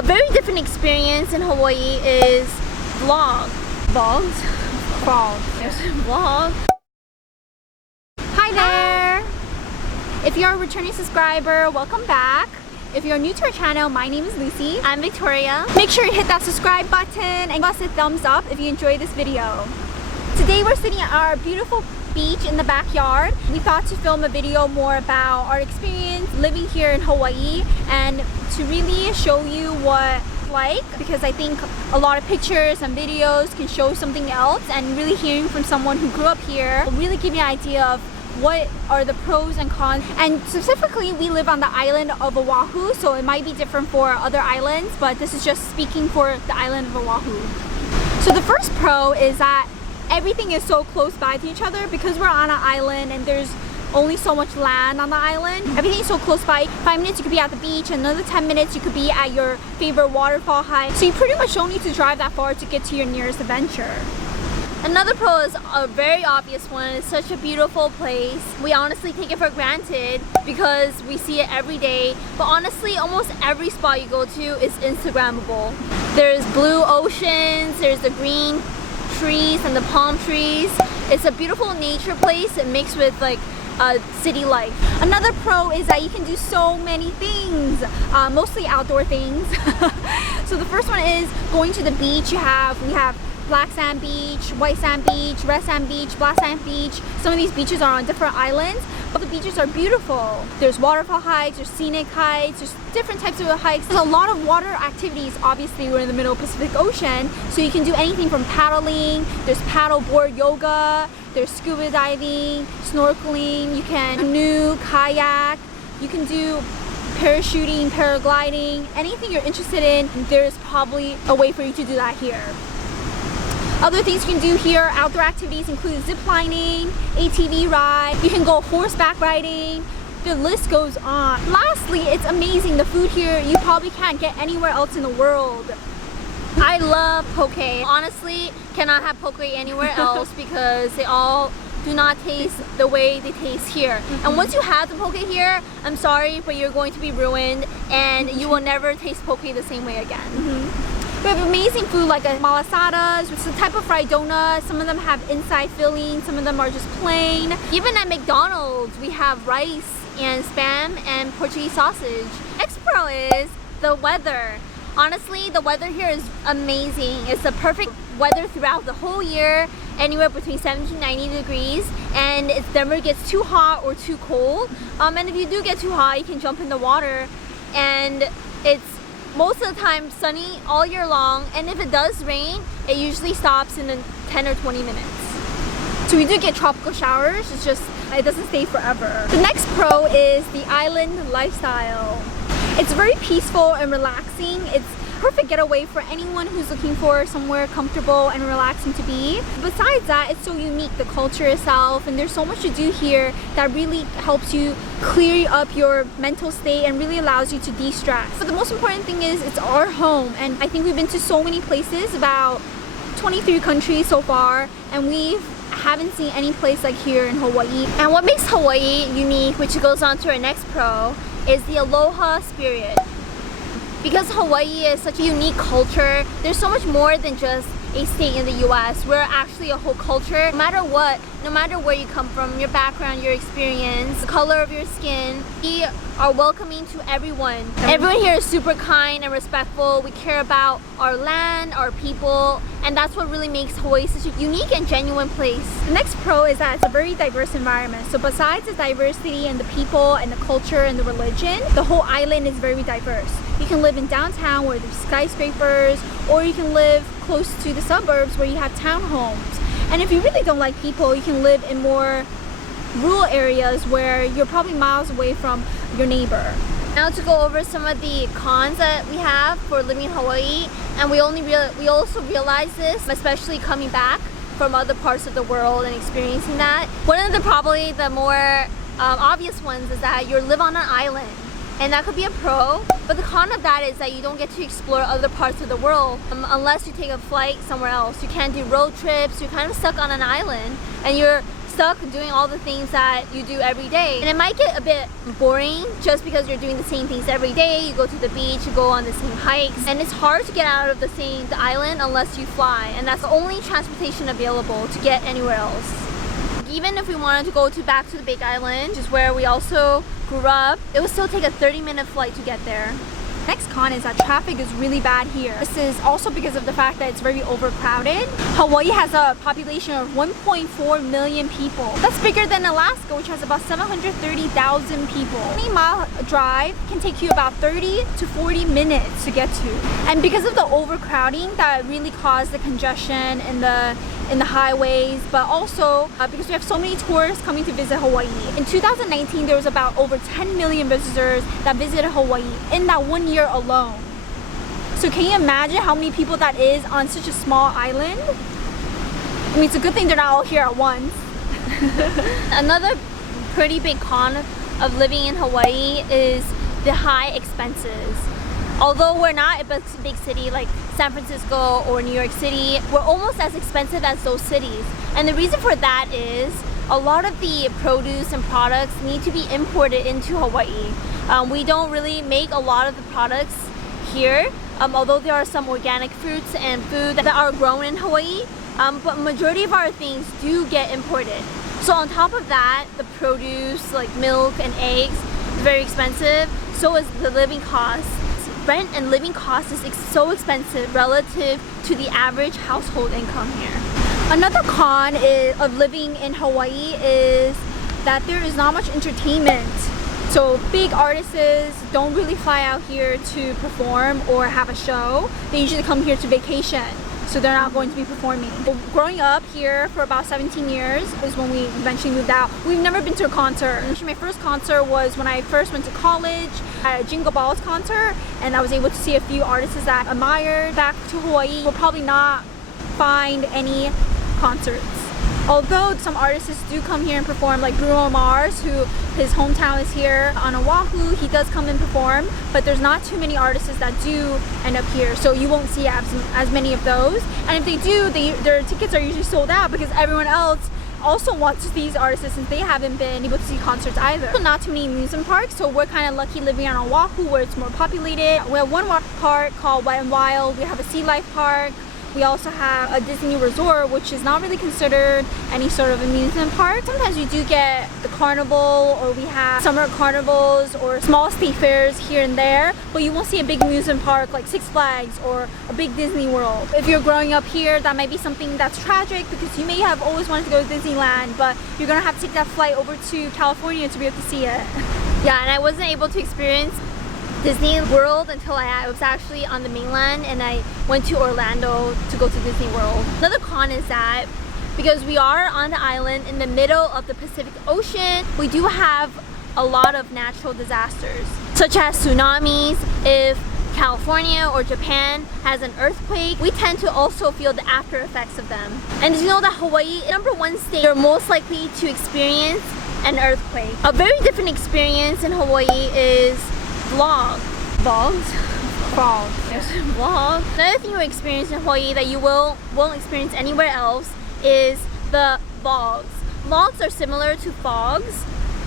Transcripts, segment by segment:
A very different experience in Hawaii is vlogs. Yes, vlog. Hi there! If you're a returning subscriber, welcome back. If you're new to our channel, my name is Lucy. I'm Victoria. Make sure to hit that subscribe button and give us a thumbs up if you enjoyed this video. Today we're sitting at our beautiful beach in the backyard. We thought to film a video more about our experience living here in Hawaii and to really show you what it's like, because I think a lot of pictures and videos can show something else, and really hearing from someone who grew up here will really give you an idea of what are the pros and cons. And specifically, we live on the island of Oahu, so it might be different for other islands, but this is just speaking for the island of Oahu. So the first pro is that everything is so close by to each other. Because we're on an island and there's only so much land on the island, everything is so close by. 5 minutes you could be at the beach, another 10 minutes you could be at your favorite waterfall hike. So you pretty much don't need to drive that far to get to your nearest adventure. Another pro is a very obvious one. It's such a beautiful place. We honestly take it for granted because we see it every day. But honestly, almost every spot you go to is Instagrammable. There's blue oceans, there's the green trees and the palm trees. It's a beautiful nature place mixed with like city life. Another pro is that you can do so many things, mostly outdoor things. So the first one is going to the beach. We have black sand beach, white sand beach, red sand beach, black sand beach. Some of these beaches are on different islands, but the beaches are beautiful. There's waterfall hikes, there's scenic hikes, there's different types of hikes. There's a lot of water activities. Obviously, we're in the middle of the Pacific Ocean, so you can do anything from paddling, there's paddleboard yoga, there's scuba diving, snorkeling, you can canoe, kayak, you can do parachuting, paragliding, anything you're interested in, there's probably a way for you to do that here. Other things you can do here, outdoor activities include zip lining, ATV ride, you can go horseback riding, the list goes on. Lastly, it's amazing. The food here, you probably can't get anywhere else in the world. I love poke. Honestly, cannot have poke anywhere else because they all do not taste the way they taste here. And once you have the poke here, I'm sorry, but you're going to be ruined and you will never taste poke the same way again. We have amazing food like malasadas, which is a type of fried donut. Some of them have inside filling, some of them are just plain. Even at McDonald's, we have rice and spam and Portuguese sausage. Next pro is the weather. Honestly, the weather here is amazing. It's the perfect weather throughout the whole year, anywhere between 70 to 90 degrees, and it never gets too hot or too cold. And if you do get too hot, you can jump in the water, and it's most of the time sunny all year long, and if it does rain, it usually stops in 10 or 20 minutes. So we do get tropical showers, it's just, it doesn't stay forever. The next pro is the island lifestyle. It's very peaceful and relaxing. It's perfect getaway for anyone who's looking for somewhere comfortable and relaxing to be. Besides that, it's so unique, the culture itself, and there's so much to do here that really helps you clear up your mental state and really allows you to de-stress. But the most important thing is it's our home, and I think we've been to so many places, about 23 countries so far, and we haven't seen any place like here in Hawaii. And what makes Hawaii unique, which goes on to our next pro, is the Aloha Spirit. Because Hawaii is such a unique culture, there's so much more than just a state in the US. We're actually a whole culture. No matter what, no matter where you come from, your background, your experience, the color of your skin, we are welcoming to everyone. Everyone here is super kind and respectful. We care about our land, our people, and that's what really makes Hawaii such a unique and genuine place. The next pro is that it's a very diverse environment. So besides the diversity and the people and the culture and the religion, the whole island is very diverse. You can live in downtown where there's skyscrapers, or you can live close to the suburbs where you have townhomes. And if you really don't like people, you can live in more rural areas where you're probably miles away from your neighbor. Now to go over some of the cons that we have for living in Hawaii, and we also realize this, especially coming back from other parts of the world and experiencing that. One of the probably the more obvious ones is that you live on an island. And that could be a pro, but the con of that is that you don't get to explore other parts of the world unless you take a flight somewhere else. You can't do road trips, you're kind of stuck on an island, and you're stuck doing all the things that you do every day. And it might get a bit boring just because you're doing the same things every day. You go to the beach, you go on the same hikes, and it's hard to get out of the island unless you fly, and that's the only transportation available to get anywhere else. Even if we wanted to go back to the Big Island, which is where we also grew up, it would still take a 30-minute flight to get there. Next con is that traffic is really bad here. This is also because of the fact that it's very overcrowded. Hawaii has a population of 1.4 million people. That's bigger than Alaska, which has about 730,000 people. A 20-mile drive can take you about 30 to 40 minutes to get to. And because of the overcrowding, that really caused the congestion in the highways, but also because we have so many tourists coming to visit Hawaii. In 2019, there was about over 10 million visitors that visited Hawaii in that 1 year alone. So can you imagine how many people that is on such a small island? I mean, it's a good thing they're not all here at once. Another pretty big con of living in Hawaii is the high expenses. Although we're not a big city like San Francisco or New York City, we're almost as expensive as those cities. And the reason for that is a lot of the produce and products need to be imported into Hawaii. We don't really make a lot of the products here, although there are some organic fruits and food that are grown in Hawaii, but majority of our things do get imported. So on top of that, the produce like milk and eggs is very expensive, so is the living cost. Rent and living cost is so expensive relative to the average household income here. Another con of living in Hawaii is that there is not much entertainment. So big artists don't really fly out here to perform or have a show. They usually come here to vacation, so they're not going to be performing. But growing up here for about 17 years is when we eventually moved out. We've never been to a concert. Actually, my first concert was when I first went to college at a Jingle Balls concert, and I was able to see a few artists that I admired. Back to Hawaii, we'll probably not find any concerts. Although some artists do come here and perform, like Bruno Mars, who his hometown is here on Oahu, he does come and perform, but there's not too many artists that do end up here, so you won't see as many of those. And if they do, their tickets are usually sold out because everyone else also wants to see these artists since they haven't been able to see concerts either. So not too many amusement parks, so we're kind of lucky living on Oahu where it's more populated. We have one park called Wet n Wild, we have a Sea Life park. We also have a Disney resort, which is not really considered any sort of amusement park. Sometimes we do get the carnival, or we have summer carnivals or small state fairs here and there, but you won't see a big amusement park like Six Flags or a big Disney World. If you're growing up here, that might be something that's tragic because you may have always wanted to go to Disneyland, but you're gonna have to take that flight over to California to be able to see it. Yeah, and I wasn't able to experience Disney World until I was actually on the mainland, and I went to Orlando to go to Disney World. Another con is that because we are on the island in the middle of the Pacific Ocean, we do have a lot of natural disasters, such as tsunamis. If California or Japan has an earthquake, we tend to also feel the after effects of them. And did you know that Hawaii, #1 state, you're most likely to experience an earthquake? A very different experience in Hawaii is vlogs. Another thing you experience in Hawaii that you won't experience anywhere else is the fogs. Logs are similar to fogs,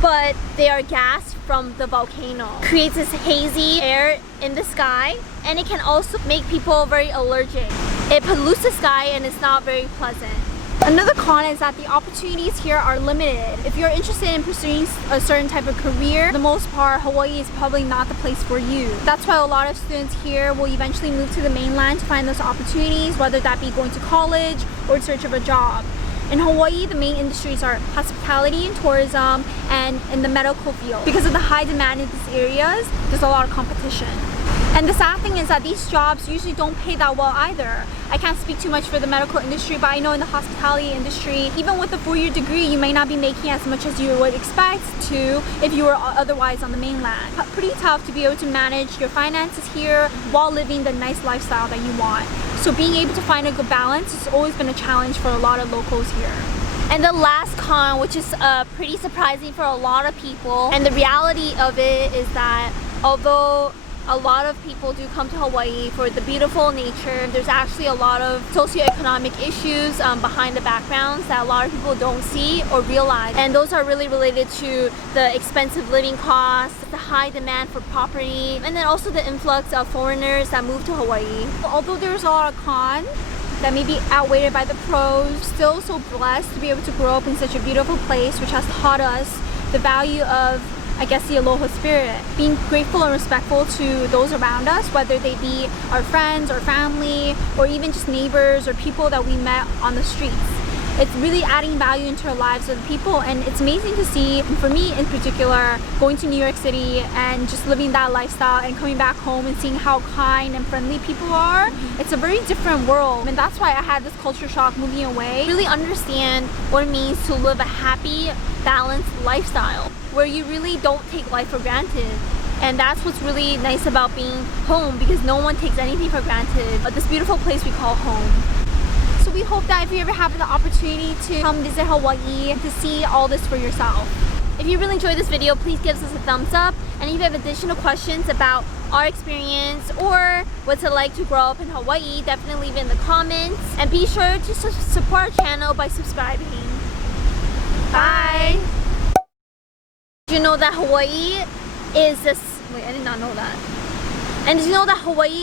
but they are gas from the volcano. It creates this hazy air in the sky, and it can also make people very allergic. It pollutes the sky and it's not very pleasant. Another con is that the opportunities here are limited. If you're interested in pursuing a certain type of career, for the most part, Hawaii is probably not the place for you. That's why a lot of students here will eventually move to the mainland to find those opportunities, whether that be going to college or in search of a job. In Hawaii, the main industries are hospitality and tourism, and in the medical field. Because of the high demand in these areas, there's a lot of competition. And the sad thing is that these jobs usually don't pay that well either. I can't speak too much for the medical industry, but I know in the hospitality industry, even with a 4-year degree, you may not be making as much as you would expect to if you were otherwise on the mainland. Pretty tough to be able to manage your finances here while living the nice lifestyle that you want. So being able to find a good balance has always been a challenge for a lot of locals here. And the last con, which is pretty surprising for a lot of people, and the reality of it is that although a lot of people do come to Hawaii for the beautiful nature. There's actually a lot of socioeconomic issues behind the backgrounds that a lot of people don't see or realize. And those are really related to the expensive living costs, the high demand for property, and then also the influx of foreigners that move to Hawaii. Although there's a lot of cons that may be outweighed by the pros, still so blessed to be able to grow up in such a beautiful place which has taught us the value of, I guess, the Aloha Spirit. Being grateful and respectful to those around us, whether they be our friends or family or even just neighbors or people that we met on the streets. It's really adding value into our lives of the people, and it's amazing to see, for me in particular, going to New York City and just living that lifestyle and coming back home and seeing how kind and friendly people are. It's a very different world, and that's why I had this culture shock moving away. Really understand what it means to live a happy, balanced lifestyle where you really don't take life for granted. And that's what's really nice about being home, because no one takes anything for granted. This beautiful place we call home. So we hope that if you ever have the opportunity to come visit Hawaii, to see all this for yourself. If you really enjoyed this video, please give us a thumbs up. And if you have additional questions about our experience or what's it like to grow up in Hawaii, definitely leave it in the comments. And be sure to support our channel by subscribing. Bye! Did you know that Hawaii is this... Wait, I did not know that. And did you know that Hawaii